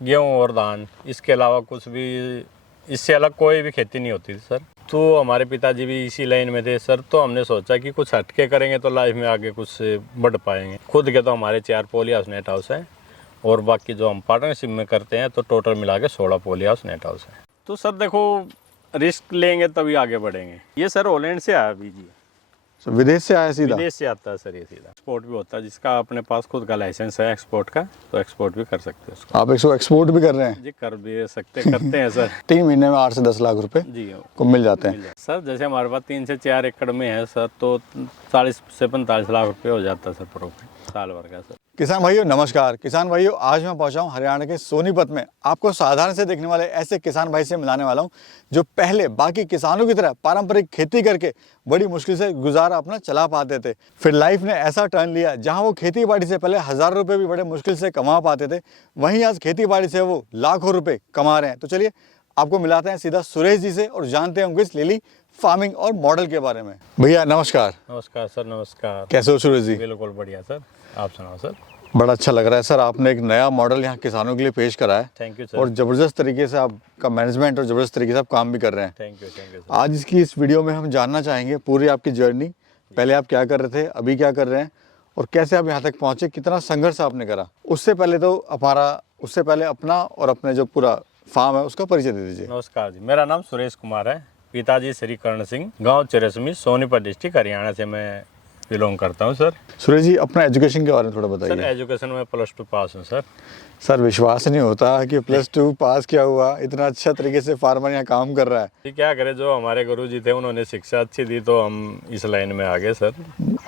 गेहूँ और धान, इसके अलावा कुछ भी, इससे अलग कोई भी खेती नहीं होती थी सर। तो हमारे पिताजी भी इसी लाइन में थे सर, तो हमने सोचा कि कुछ हटके करेंगे तो लाइफ में आगे कुछ बढ़ पाएंगे। खुद के तो हमारे 4 पॉली हाउस नेट हाउस है और बाकी जो हम पार्टनरशिप में करते हैं तो टोटल मिला के 16 पॉली हाउस नेट हाउस है। तो सर देखो, रिस्क लेंगे तभी आगे बढ़ेंगे। ये सर हॉलैंड से आया बीज, विदेश से आया सीधा? विदेश से आता है सर ये सीधा। एक्सपोर्ट भी होता है, जिसका अपने पास खुद का लाइसेंस है एक्सपोर्ट का, तो एक्सपोर्ट भी कर सकते हैं उसको। आप इसको एक्सपोर्ट भी कर रहे हैं? जी कर भी सकते, करते हैं सर। 3 महीने में 8 से 10 लाख रुपए जी को मिल जाते हैं सर। जैसे हमारे पास 3 से 4 एकड़ में है सर, तो 40 से 45 लाख रुपए हो जाता है सर प्रॉफिट साल भर का सर। किसान भाइयों नमस्कार। किसान भाइयों, आज मैं पहुंचा हूं हरियाणा के सोनीपत में। आपको साधारण से देखने वाले ऐसे किसान भाई से मिलाने वाला हूं जो पहले बाकी किसानों की तरह पारंपरिक खेती करके बड़ी मुश्किल से गुजारा अपना चला पाते थे। फिर लाइफ ने ऐसा टर्न लिया जहां वो खेती बाड़ी से पहले हज़ारों रुपए भी बड़े मुश्किल से कमा पाते थे, वहीं आज खेती बाड़ी से वो लाखों रुपए कमा रहे हैं। तो चलिए आपको मिलाते हैं सीधा सुरेश जी से और जानते हैं उनकी इस लिली फार्मिंग और मॉडल के बारे में। भैया नमस्कार। नमस्कार सर। नमस्कार। कैसे हो सुरेश जी? बिल्कुल बढ़िया सर, आप सुनाओ सर। बड़ा अच्छा लग रहा है सर, आपने एक नया मॉडल यहाँ किसानों के लिए पेश करा है। Thank you sir. और ज़बरदस्त तरीके से आपका मैनेजमेंट और ज़बरदस्त तरीके से आप काम भी कर रहे हैं। Thank you sir. आज इसकी इस वीडियो में हम जानना चाहेंगे पूरी आपकी जर्नी, पहले आप क्या कर रहे थे, अभी क्या कर रहे हैं और कैसे आप यहाँ तक पहुँचे, कितना संघर्ष आपने करा। उससे पहले अपना और अपने जो पूरा फार्म है उसका परिचय दे दीजिए। नमस्कार जी, मेरा नाम सुरेश कुमार है। पिताजी श्री कर्ण सिंह, गाँव चिरसमी, सोनीपत डिस्ट्रिक्ट, हरियाणा से मैं बिलोंग करता हूँ सर। सुरेश जी अपना एजुकेशन के बारे में थोड़ा सर बताइए। एजुकेशन में +2 पास हूँ सर। सर विश्वास नहीं होता कि +2 पास किया हुआ इतना अच्छा तरीके से फार्मर यहाँ काम कर रहा है। जी क्या करें, जो हमारे गुरुजी थे उन्होंने शिक्षा अच्छी दी तो हम इस लाइन में आ गए सर।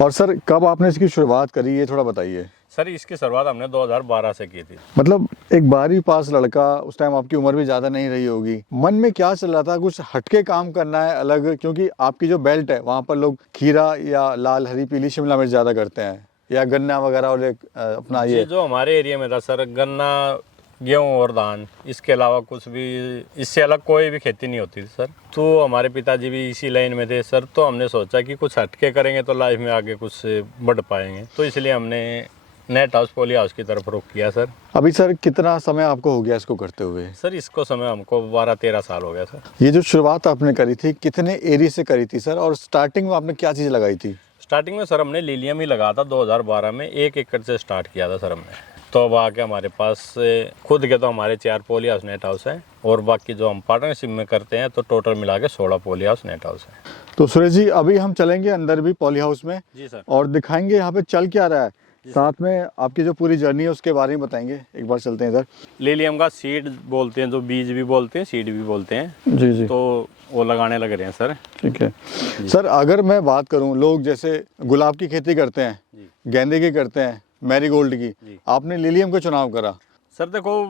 और सर कब आपने इसकी शुरुआत करी ये थोड़ा बताइए। सर इसकी शुरुआत हमने 2012 से की थी। मतलब एक 12वीं पास लड़का, उस टाइम आपकी उम्र भी ज़्यादा नहीं रही होगी, मन में क्या चल रहा था? कुछ हटके काम करना है अलग, क्योंकि आपकी जो बेल्ट है वहाँ पर लोग खीरा या लाल हरी पीली शिमला मिर्च ज़्यादा करते हैं या गन्ना वगैरह, और एक अपना ये जो हमारे एरिया में था सर, गन्ना, गेहूँ और धान, इसके अलावा कुछ भी, इससे अलग कोई भी खेती नहीं होती थी सर। तो हमारे पिताजी भी इसी लाइन में थे सर, तो हमने सोचा कि कुछ हटके करेंगे तो लाइफ में आगे कुछ बढ़ पाएंगे, तो इसलिए हमने नेट हाउस पॉली हाउस की तरफ रुख किया सर। अभी सर कितना समय आपको हो गया इसको करते हुए? सर इसको समय हमको 12-13 साल हो गया सर। ये जो शुरुआत आपने करी थी कितने एरिया से करी थी सर, और स्टार्टिंग में आपने क्या चीज़ लगाई थी? स्टार्टिंग में सर हमने लिलियम ही लगा था। 2012 में 1 एकड़ से स्टार्ट किया था सर हमने। तो अब आके हमारे पास खुद के तो हमारे 4 पॉली हाउस नेट हाउस है और बाकी जो हम पार्टनरशिप में करते हैं तो टोटल मिला के 16 पॉली हाउस नेट हाउस है। तो सुरेश जी अभी हम चलेंगे अंदर भी पॉली हाउस में। जी सर। और दिखाएंगे यहाँ पे चल क्या रहा है, साथ में आपकी जो पूरी जर्नी है उसके बारे में बताएंगे। एक बार चलते हैं इधर। लिलियम का सीड बोलते हैं, जो बीज भी बोलते हैं, सीड भी बोलते हैं। जी जी। तो वो लगाने लग रहे हैं सर। ठीक है सर। अगर मैं बात करूं, लोग जैसे गुलाब की खेती करते हैं, गेंदे की करते हैं, मैरीगोल्ड की, आपने लिलियम का चुनाव करा। सर देखो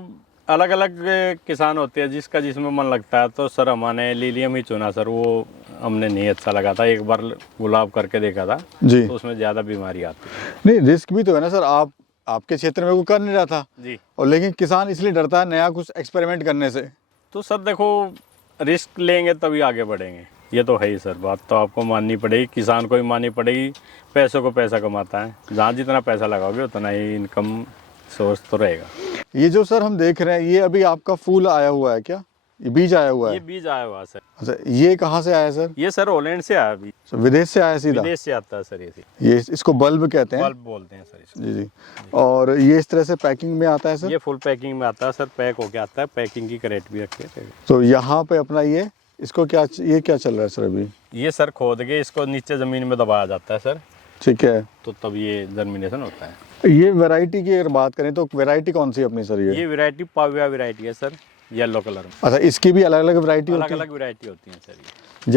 अलग अलग किसान होते हैं, जिसका जिसमें मन लगता है, तो सर हमने लिलियम ही चुना सर। वो हमने नहीं अच्छा लगा था, एक बार गुलाब करके देखा था जी, तो उसमें ज़्यादा बीमारी आती नहीं रिस्क भी तो है ना सर। आपके क्षेत्र में वो कर नहीं रहा था जी, और लेकिन किसान इसलिए डरता है नया कुछ एक्सपेरिमेंट करने से। तो सर देखो रिस्क लेंगे तभी आगे बढ़ेंगे, ये तो है ही सर। बात तो आपको माननी पड़ेगी, किसान को भी माननी पड़ेगी। पैसों को पैसा कमाता है, जहाँ जितना पैसा लगाओगे उतना ही इनकम सोर्स तो रहेगा। ये जो सर हम देख रहे हैं, ये अभी आपका फूल आया हुआ है क्या? ये बीज आया हुआ है? ये बीज आया हुआ सर। अच्छा, ये कहाँ से आया सर? ये सर हॉलैंड से आया बीज। विदेश से आया सीधा? विदेश से आता है सर। ये इसको बल्ब कहते हैं? बल्ब बोलते हैं सर इसको। जी जी। और ये इस तरह से पैकिंग में आता है सर? ये फुल पैकिंग में आता है सर, पैक होके आता है, पैकिंग की क्रेट भी रखी है। तो यहाँ पे अपना ये इसको ये क्या चल रहा है सर अभी? ये सर खोद के इसको नीचे ज़मीन में दबाया जाता है सर, ठीक है। तो तब ये जर्मिनेशन होता है। ये वैरायटी की अगर बात करें तो वैरायटी कौन सी अपनी सर? ये वैरायटी पाविया वैरायटी है सर, येलो कलर में। अच्छा, इसकी भी अलग अलग वैरायटी होती अलग है? अलग वैरायटी होती है सर ये।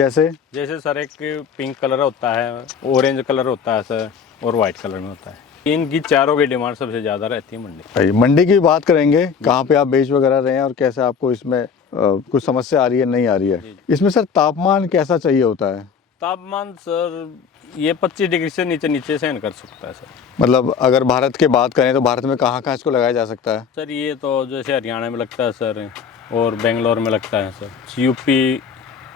जैसे सर एक पिंक कलर होता है, ऑरेंज कलर होता है सर, और वाइट कलर में होता है। इनकी चारों की डिमांड सबसे ज़्यादा रहती है मंडी। मंडी की बात करेंगे, कहाँ पे आप बेच वगैरह रहे हैं और कैसे आपको इसमें कुछ समस्या आ रही है नहीं आ रही है? इसमें सर तापमान कैसा चाहिए होता है? तापमान सर ये 25 डिग्री से नीचे सहन कर सकता है सर। मतलब अगर भारत की बात करें तो भारत में कहाँ कहाँ इसको लगाया जा सकता है? सर ये तो जैसे हरियाणा में लगता है सर, और बेंगलोर में लगता है सर, यूपी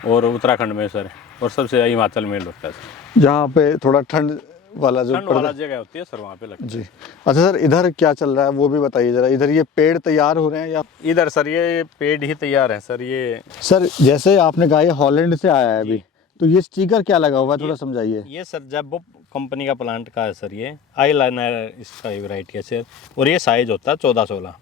और उत्तराखंड में सर, और सबसे हिमाचल में लगता है सर। जहाँ पे थोड़ा ठंड वाला जो ठंड वाला जगह होती है सर, वहाँ पे लगता है। जी। अच्छा सर, इधर क्या चल रहा है वो भी बताइए जरा। इधर ये पेड़ तैयार हो रहे हैं या इधर सर ये पेड़ ही तैयार है सर। ये सर जैसे आपने कहा ये हॉलैंड से आया है अभी, तो ये स्टिकर क्या लगा हुआ है थोड़ा समझाइए। ये सर जब वो कंपनी का प्लांट का है सर, ये आई लाइनर इसका वैरायटी है सर। और ये साइज होता है 14-16।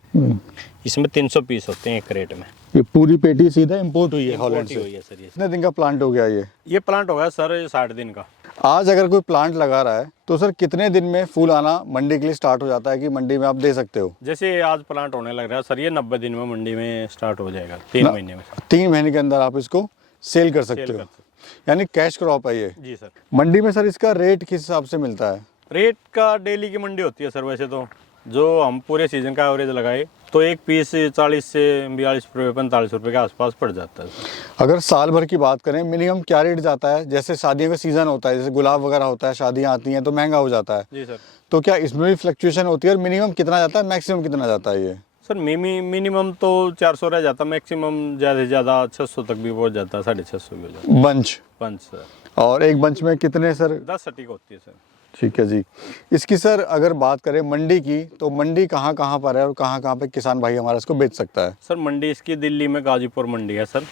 इसमें 300 पीस होते हैं एक क्रेट में। ये पूरी पेटी सीधा इंपोर्ट हुई है हॉलैंड छोटी से। हुई है सर ये। कितने दिन का प्लांट हो गया ये प्लांट होगा सर 60 दिन का। आज अगर कोई प्लांट लगा रहा है तो सर कितने दिन में फूल आना मंडी के लिए स्टार्ट हो जाता है कि मंडी में आप दे सकते हो? जैसे आज प्लांट होने लग रहा है सर, ये 90 दिन में मंडी में स्टार्ट हो जाएगा। 3 महीने में। 3 महीने के अंदर आप इसको सेल कर सकते सेल हो, कर यानी कैश क्रॉप है ये। जी सर। मंडी में सर इसका रेट किस हिसाब से मिलता है? रेट का डेली की मंडी होती है सर। वैसे तो जो हम पूरे सीजन का एवरेज लगाए तो एक पीस 40 से 42 रुपये 45 रुपये के आसपास पड़ जाता है सर। अगर साल भर की बात करें मिनिमम क्या रेट जाता है? जैसे शादियों का सीजन होता है, जैसे गुलाब वगैरह होता है, शादियाँ आती हैं तो महंगा हो जाता है। जी सर। तो क्या इसमें भी फ्लक्चुएशन होती है और मिनिमम कितना जाता है, मैक्सिमम कितना जाता है ये? सर मिनिमम तो 400 रह जाता, मैक्सिमम ज़्यादा से ज़्यादा 600 तक भी पहुँच जाता है, 650 भी हो जाता है बंच। सर। और एक बंच में कितने सर? 10 सटीक होती है सर। ठीक है जी। इसकी सर अगर बात करें मंडी की, तो मंडी कहाँ कहाँ पर है और कहाँ कहाँ पे किसान भाई हमारा इसको बेच सकता है? सर मंडी इसकी दिल्ली में गाजीपुर मंडी है सर,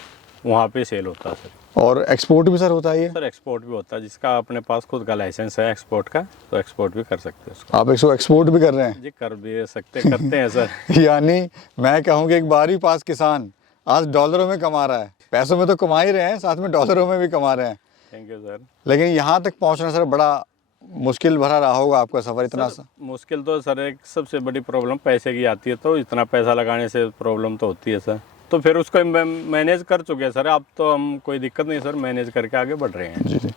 वहाँ पे सेल होता है सर। और एक्सपोर्ट भी सर होता है ये? सर एक्सपोर्ट भी होता है, जिसका अपने पास खुद का लाइसेंस है एक्सपोर्ट का, तो एक्सपोर्ट भी कर सकते हैं उसको। आप इसको एक्सपोर्ट भी कर रहे हैं? जी कर भी सकते करते हैं सर। यानी मैं कहूँगी एक 12वीं पास किसान आज डॉलरों में कमा रहा है। पैसों में तो कमा ही रहे हैं, साथ में डॉलरों में भी कमा रहे हैं। Thank you sir. लेकिन यहाँ तक पहुँचना सर बड़ा मुश्किल भरा रहा होगा आपका सफ़र इतना सा? मुश्किल तो सर एक सबसे बड़ी प्रॉब्लम पैसे की आती है, तो इतना पैसा लगाने से प्रॉब्लम तो होती है सर। तो फिर उसको मैनेज कर चुके हैं सर। अब तो हम कोई दिक्कत नहीं सर, मैनेज करके आगे बढ़ रहे हैं। जी जी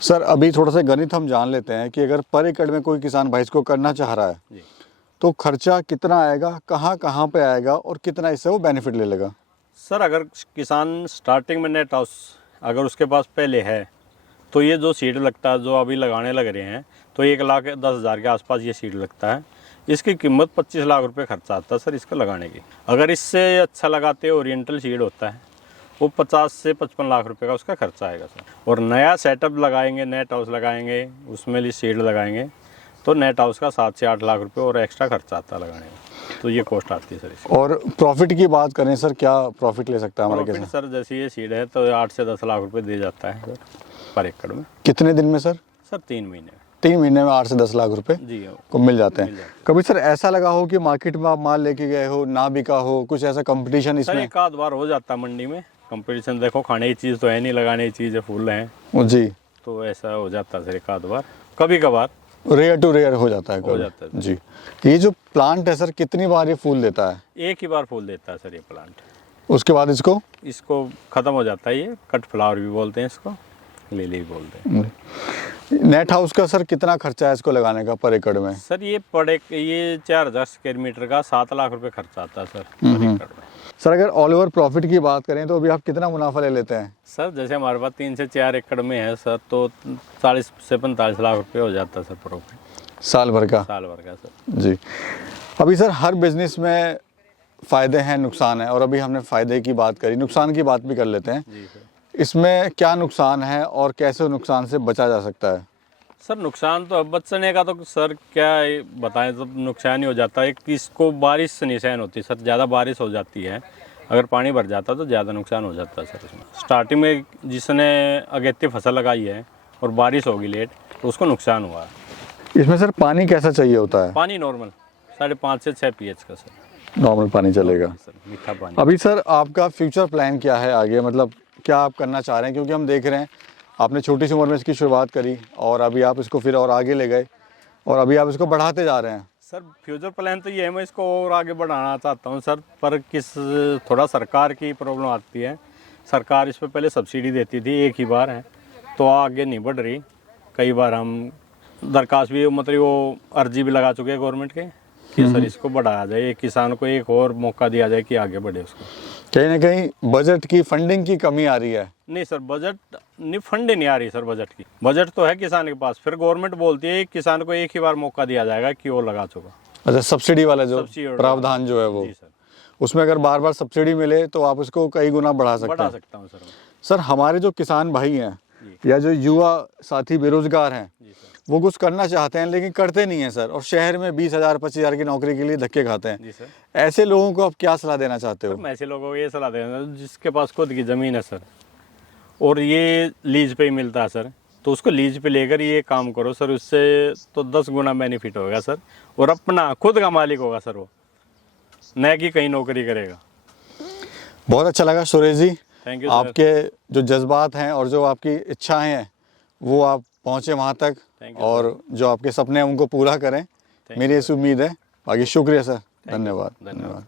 सर, अभी थोड़ा सा गणित हम जान लेते हैं कि अगर पर एकड़ में कोई किसान भाई इसको करना चाह रहा है जी। तो खर्चा कितना आएगा, कहाँ कहाँ पे आएगा और कितना इससे वो बेनिफिट ले लेगा? सर अगर किसान स्टार्टिंग में नेट हाउस अगर उसके पास पहले है तो ये जो सीड लगता है, जो अभी लगाने लग रहे हैं, तो 1,10,000 के आसपास ये सीड लगता है। इसकी कीमत 25 लाख रुपए खर्चा आता है सर इसको लगाने की। अगर इससे अच्छा लगाते ओरिएंटल सीड होता है, वो 50 से 55 लाख रुपए का उसका खर्चा आएगा सर। और नया सेटअप लगाएंगे, नेट हाउस लगाएंगे, उसमें भी सीड लगाएंगे, तो नेट हाउस का 7 से 8 लाख रुपए और एक्स्ट्रा खर्चा आता है लगाने में। तो ये कॉस्ट आती है सर इसकी। और प्रॉफिट की बात करें सर, क्या प्रॉफिट ले सकता है हमारा प्रॉफिट किसान? सर जैसे ये सीड है तो 8 से 10 लाख रुपए दे जाता है सर पर एकड़ में। कितने दिन में सर? सर 3 महीने। 3 महीने में 8 से 10 लाख रुपए जी को मिल जाते मिल हैं। जाते कभी सर ऐसा लगा हो कि मार्केट में आप माल लेके गए हो ना बिका हो, कुछ ऐसा कंपटीशन सर इसमें? एक आध बार हो जाता है मंडी में कंपटीशन। देखो खाने की चीज़ तो है नहीं, लगाने की चीज़ है, फूल हैं, जी। तो ऐसा हो जाता है सर एक आध बार, कभी कभार रेयर टू रेयर हो जाता है हो कभी। जाता है। जी। ये जो प्लांट है सर कितनी बार ये फूल देता है? एक ही बार फूल देता है सर ये प्लांट। उसके बाद इसको ख़त्म हो जाता है। ये कट फ्लावर भी बोलते हैं इसको, लिली भी बोलते हैं। नेट हाउस का सर कितना खर्चा है इसको लगाने का पर एकड़ में? सर ये 4000 स्क्वायर मीटर का 7 लाख रुपए खर्चा आता है सर पर एकड़ में। सर अगर ऑल ओवर प्रॉफिट की बात करें तो अभी आप कितना मुनाफा ले लेते हैं? सर जैसे हमारे पास 3 से 4 एकड़ में है सर, तो 40 से 45 लाख रुपए हो जाता है सर प्रॉफिट साल भर का? साल भर का सर। जी। अभी सर हर बिजनेस में फ़ायदे हैं, नुकसान है, और अभी हमने फ़ायदे की बात करी, नुकसान की बात भी कर लेते हैं। जी सर। इसमें क्या नुकसान है और कैसे नुकसान से बचा जा सकता है? सर नुकसान तो अब बचने का तो सर क्या बताएं, तो नुकसान ही हो जाता है कि इसको बारिश से नहीं सहन होती सर। ज़्यादा बारिश हो जाती है, अगर पानी भर जाता तो ज़्यादा नुकसान हो जाता है सर इसमें। स्टार्टिंग में जिसने अगेती फसल लगाई है और बारिश होगी लेट, तो उसको नुकसान हुआ है। इसमें सर पानी कैसा चाहिए होता है? पानी नॉर्मल 5.5 से 6 pH का सर, नॉर्मल पानी चलेगा सर, मीठा पानी। अभी सर आपका फ्यूचर प्लान क्या है आगे, मतलब क्या आप करना चाह रहे हैं? क्योंकि हम देख रहे हैं आपने छोटी सी उम्र में इसकी शुरुआत करी और अभी आप इसको फिर और आगे ले गए और अभी आप इसको बढ़ाते जा रहे हैं। सर फ्यूचर प्लान तो ये है, मैं इसको और आगे बढ़ाना चाहता हूँ सर, पर थोड़ा सरकार की प्रॉब्लम आती है। सरकार इस पर पहले सब्सिडी देती थी, एक ही बार है, तो आगे नहीं बढ़ रही। कई बार हम दरखास्त भी, मतलब वो अर्जी भी लगा चुके हैं गवर्नमेंट के कि सर इसको बढ़ाया जाए, किसान को एक और मौका दिया जाए कि आगे बढ़े। उसको कहीं ना कहीं बजट की, फंडिंग की कमी आ रही है। नहीं सर, बजट नहीं, फंड नहीं आ रही सर बजट की। बजट तो है किसान के पास, फिर गवर्नमेंट बोलती है किसान को एक ही बार मौका दिया जाएगा कि वो लगा चुका। अच्छा, सब्सिडी वाला जो सब्सिडी प्रावधान जो है वो, जी सर, उसमें अगर बार बार सब्सिडी मिले तो आप उसको कई गुना बढ़ा सकते हैं। सकता हूँ सर। सर हमारे जो किसान भाई हैं या जो युवा साथी बेरोजगार हैं, जी सर। वो कुछ करना चाहते हैं लेकिन करते नहीं हैं सर, और शहर में 20,000 25,000 की नौकरी के लिए धक्के खाते हैं। जी सर। ऐसे लोगों को आप क्या सलाह देना चाहते हो? सर मैं ऐसे लोगों को ये सलाह देना जिसके पास खुद की ज़मीन है सर, और ये लीज पे ही मिलता है सर, तो उसको लीज पे लेकर ये काम करो सर, उससे तो 10 गुना बेनिफिट होगा सर, और अपना खुद का मालिक होगा सर वो, न कि कहीं नौकरी करेगा। बहुत अच्छा लगा Suresh ji, thank you sir. आपके जो जज्बात हैं और जो आपकी इच्छाएं हैं वो आप पहुँचे वहाँ तक, Thank you, और जो आपके सपने हैं उनको पूरा करें, मेरी ऐसी उम्मीद है। बाकी शुक्रिया सर, धन्यवाद।